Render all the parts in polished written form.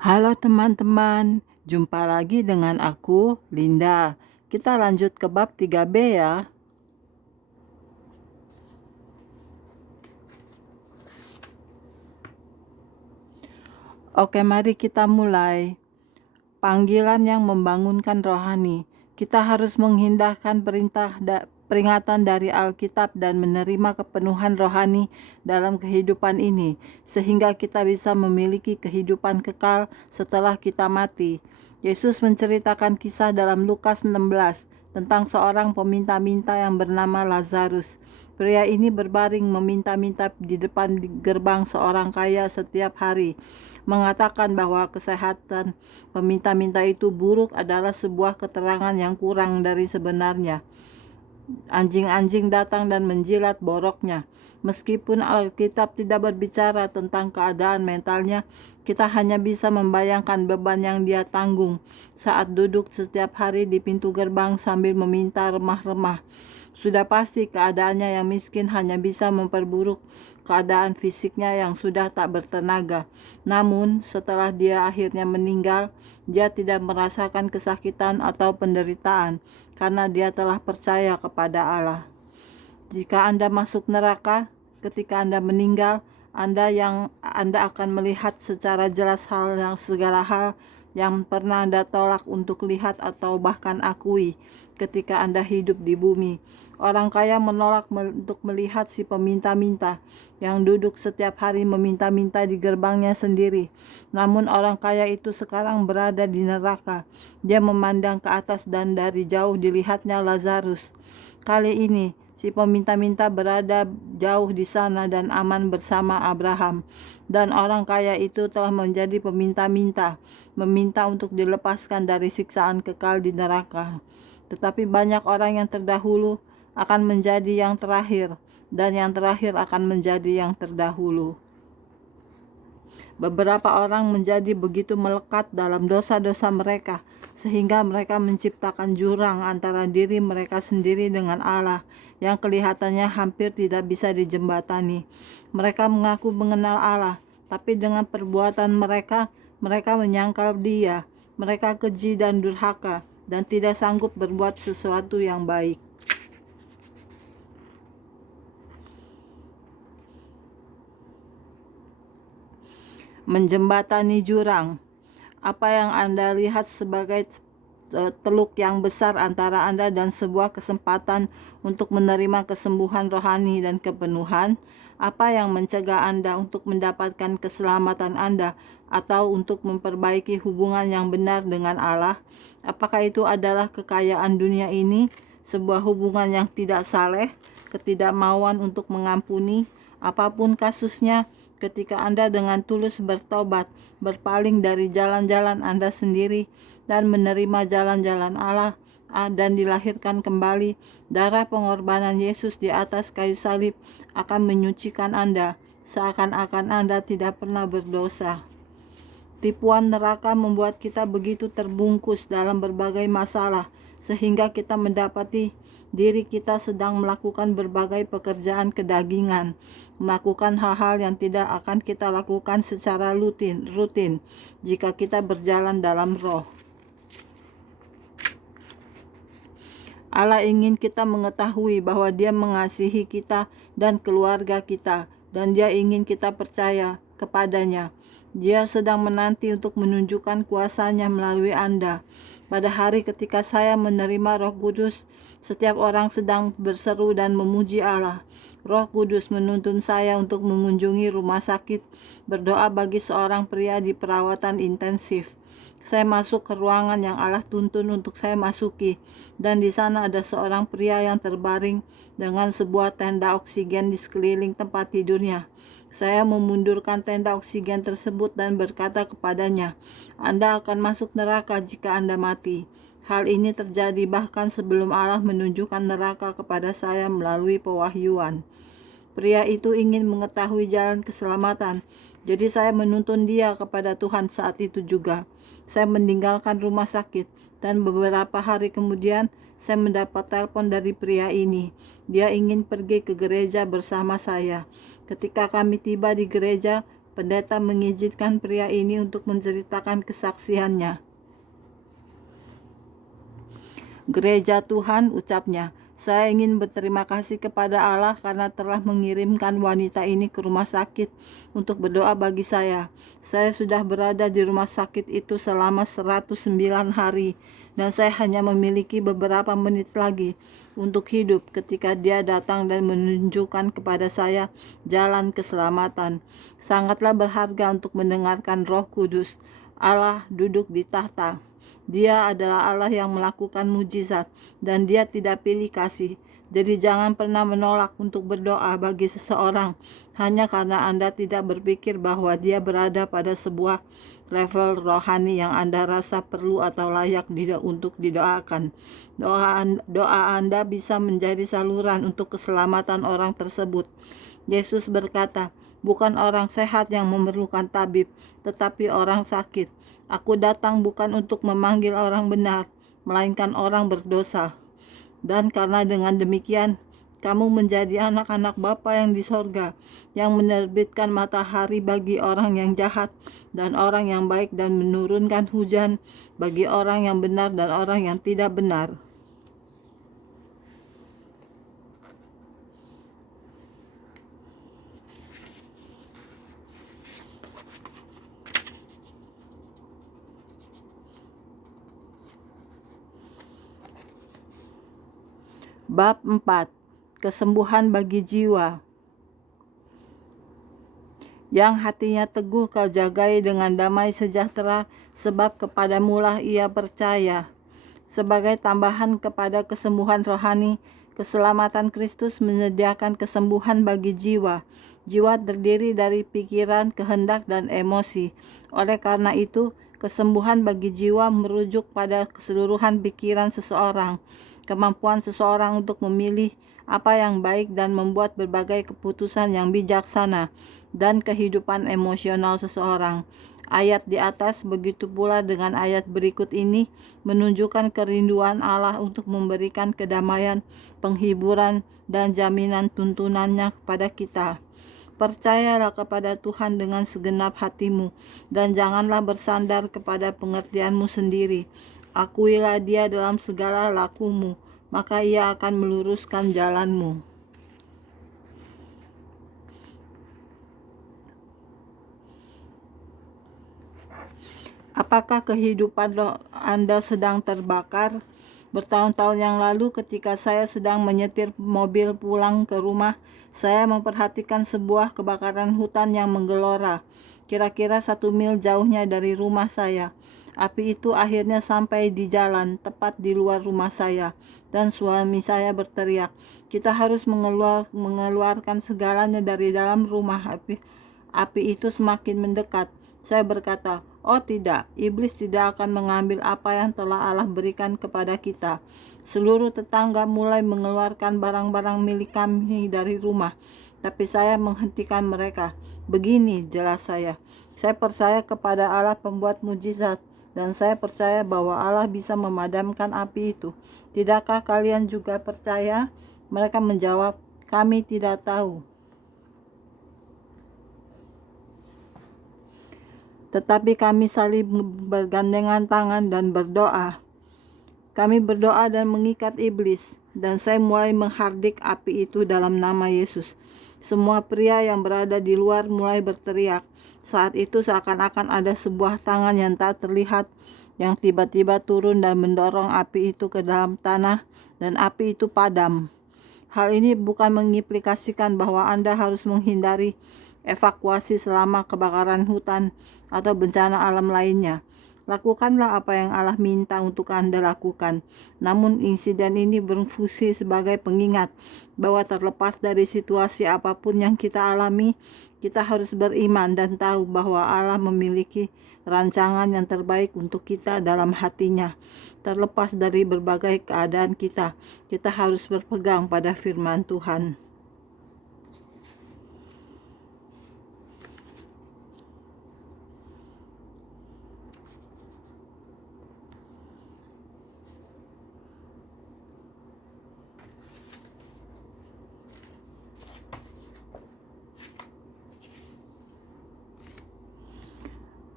Halo teman-teman, jumpa lagi dengan aku, Linda. Kita lanjut ke bab 3B ya. Oke, mari kita mulai. Panggilan yang membangunkan rohani. Kita harus mengindahkan peringatan dari Alkitab dan menerima kepenuhan rohani dalam kehidupan ini, sehingga kita bisa memiliki kehidupan kekal setelah kita mati. Yesus menceritakan kisah dalam Lukas 16 tentang seorang peminta-minta yang bernama Lazarus. Pria ini berbaring meminta-minta di depan gerbang seorang kaya setiap hari, mengatakan bahwa kesehatan peminta-minta itu buruk adalah sebuah keterangan yang kurang dari sebenarnya. Anjing-anjing datang dan menjilat boroknya. Meskipun Alkitab tidak berbicara tentang keadaan mentalnya, kita hanya bisa membayangkan beban yang dia tanggung saat duduk setiap hari di pintu gerbang sambil meminta remah-remah. Sudah pasti keadaannya yang miskin hanya bisa memperburuk keadaan fisiknya yang sudah tak bertenaga. Namun, setelah dia akhirnya meninggal, dia tidak merasakan kesakitan atau penderitaan karena dia telah percaya kepada Allah. Jika Anda masuk neraka, ketika Anda meninggal, Anda akan melihat secara jelas segala hal yang pernah Anda tolak untuk lihat atau bahkan akui ketika Anda hidup di bumi. Orang kaya menolak untuk melihat si peminta-minta yang duduk setiap hari meminta-minta di gerbangnya sendiri. Namun orang kaya itu sekarang berada di neraka. Dia memandang ke atas dan dari jauh dilihatnya Lazarus. Kali ini si peminta-minta berada jauh di sana dan aman bersama Abraham. Dan orang kaya itu telah menjadi peminta-minta, meminta untuk dilepaskan dari siksaan kekal di neraka. Tetapi banyak orang yang terdahulu akan menjadi yang terakhir, dan yang terakhir akan menjadi yang terdahulu. Beberapa orang menjadi begitu melekat dalam dosa-dosa mereka, sehingga mereka menciptakan jurang antara diri mereka sendiri dengan Allah yang kelihatannya hampir tidak bisa dijembatani. Mereka mengaku mengenal Allah, tapi dengan perbuatan mereka, mereka menyangkal Dia. Mereka keji dan durhaka, dan tidak sanggup berbuat sesuatu yang baik. Menjembatani jurang. Apa yang Anda lihat sebagai teluk yang besar antara Anda dan sebuah kesempatan untuk menerima kesembuhan rohani dan kepenuhan? Apa yang mencegah Anda untuk mendapatkan keselamatan Anda atau untuk memperbaiki hubungan yang benar dengan Allah? Apakah itu adalah kekayaan dunia ini, sebuah hubungan yang tidak saleh, ketidakmauan untuk mengampuni? Apapun kasusnya, ketika Anda dengan tulus bertobat, berpaling dari jalan-jalan Anda sendiri, dan menerima jalan-jalan Allah, dan dilahirkan kembali, darah pengorbanan Yesus di atas kayu salib akan menyucikan Anda, seakan-akan Anda tidak pernah berdosa. Tipuan neraka membuat kita begitu terbungkus dalam berbagai masalah, sehingga kita mendapati diri kita sedang melakukan berbagai pekerjaan kedagingan, melakukan hal-hal yang tidak akan kita lakukan secara rutin jika kita berjalan dalam roh. Allah ingin kita mengetahui bahwa Dia mengasihi kita dan keluarga kita, dan Dia ingin kita percaya kepadanya. Dia sedang menanti untuk menunjukkan kuasa-Nya melalui Anda. Pada hari ketika saya menerima Roh Kudus, setiap orang sedang berseru dan memuji Allah. Roh Kudus menuntun saya untuk mengunjungi rumah sakit, berdoa bagi seorang pria di perawatan intensif. Saya masuk ke ruangan yang Allah tuntun untuk saya masuki, dan di sana ada seorang pria yang terbaring dengan sebuah tenda oksigen di sekeliling tempat tidurnya. Saya memundurkan tenda oksigen tersebut dan berkata kepadanya, "Anda akan masuk neraka jika Anda mati." Hal ini terjadi bahkan sebelum Allah menunjukkan neraka kepada saya melalui pewahyuan. Pria itu ingin mengetahui jalan keselamatan, jadi saya menuntun dia kepada Tuhan saat itu juga. Saya meninggalkan rumah sakit, dan beberapa hari kemudian saya mendapat telepon dari pria ini. Dia ingin pergi ke gereja bersama saya. Ketika kami tiba di gereja, Pendeta mengizinkan pria ini untuk menceritakan kesaksiannya. Gereja Tuhan, ucapnya, saya ingin berterima kasih kepada Allah karena telah mengirimkan wanita ini ke rumah sakit untuk berdoa bagi saya. Saya sudah berada di rumah sakit itu selama 109 hari dan saya hanya memiliki beberapa menit lagi untuk hidup ketika dia datang dan menunjukkan kepada saya jalan keselamatan. Sangatlah berharga untuk mendengarkan Roh Kudus. Allah duduk di tahta. Dia adalah Allah yang melakukan mujizat dan dia tidak pilih kasih. Jadi jangan pernah menolak untuk berdoa bagi seseorang hanya karena Anda tidak berpikir bahwa dia berada pada sebuah level rohani yang Anda rasa perlu atau layak untuk didoakan. Doa Anda bisa menjadi saluran untuk keselamatan orang tersebut. Yesus berkata, bukan orang sehat yang memerlukan tabib, tetapi orang sakit. Aku datang bukan untuk memanggil orang benar, melainkan orang berdosa. Dan karena dengan demikian, kamu menjadi anak-anak Bapa yang di sorga, yang menerbitkan matahari bagi orang yang jahat dan orang yang baik dan menurunkan hujan bagi orang yang benar dan orang yang tidak benar. Bab 4. Kesembuhan bagi jiwa. Yang hatinya teguh kau jagai dengan damai sejahtera, sebab kepadamulah ia percaya. Sebagai tambahan kepada kesembuhan rohani, keselamatan Kristus menyediakan kesembuhan bagi jiwa. Jiwa terdiri dari pikiran, kehendak, dan emosi. Oleh karena itu, kesembuhan bagi jiwa merujuk pada keseluruhan pikiran seseorang, kemampuan seseorang untuk memilih apa yang baik dan membuat berbagai keputusan yang bijaksana, dan kehidupan emosional seseorang. Ayat di atas, begitu pula dengan ayat berikut ini, menunjukkan kerinduan Allah untuk memberikan kedamaian, penghiburan, dan jaminan tuntunannya kepada kita. Percayalah kepada Tuhan dengan segenap hatimu, dan janganlah bersandar kepada pengertianmu sendiri. Akuilah Dia dalam segala lakumu, maka Ia akan meluruskan jalanmu. Apakah kehidupan Anda sedang terbakar? Bertahun-tahun yang lalu ketika saya sedang menyetir mobil pulang ke rumah, saya memperhatikan sebuah kebakaran hutan yang menggelora, kira-kira 1 mil jauhnya dari rumah saya. Api itu akhirnya sampai di jalan, tepat di luar rumah saya, dan suami saya berteriak, kita harus mengeluarkan segalanya dari dalam rumah. Api itu semakin mendekat. Saya berkata, oh tidak, iblis tidak akan mengambil apa yang telah Allah berikan kepada kita. Seluruh tetangga mulai mengeluarkan barang-barang milik kami dari rumah, tapi saya menghentikan mereka. Begini jelas saya percaya kepada Allah pembuat mujizat, dan saya percaya bahwa Allah bisa memadamkan api itu. Tidakkah kalian juga percaya? Mereka menjawab, kami tidak tahu. Tetapi kami saling bergandengan tangan dan berdoa. Kami berdoa dan mengikat iblis, dan saya mulai menghardik api itu dalam nama Yesus. Semua pria yang berada di luar mulai berteriak. Saat itu seakan-akan ada sebuah tangan yang tak terlihat yang tiba-tiba turun dan mendorong api itu ke dalam tanah, dan api itu padam. Hal ini bukan mengimplikasikan bahwa Anda harus menghindari evakuasi selama kebakaran hutan atau bencana alam lainnya. Lakukanlah apa yang Allah minta untuk Anda lakukan. Namun insiden ini berfungsi sebagai pengingat bahwa terlepas dari situasi apapun yang kita alami, kita harus beriman dan tahu bahwa Allah memiliki rancangan yang terbaik untuk kita dalam hatinya. Terlepas dari berbagai keadaan kita harus berpegang pada firman Tuhan.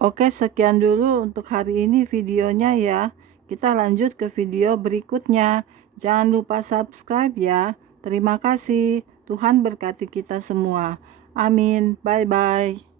Oke, sekian dulu untuk hari ini videonya ya. Kita lanjut ke video berikutnya. Jangan lupa subscribe ya. Terima kasih. Tuhan berkati kita semua. Amin. Bye-bye.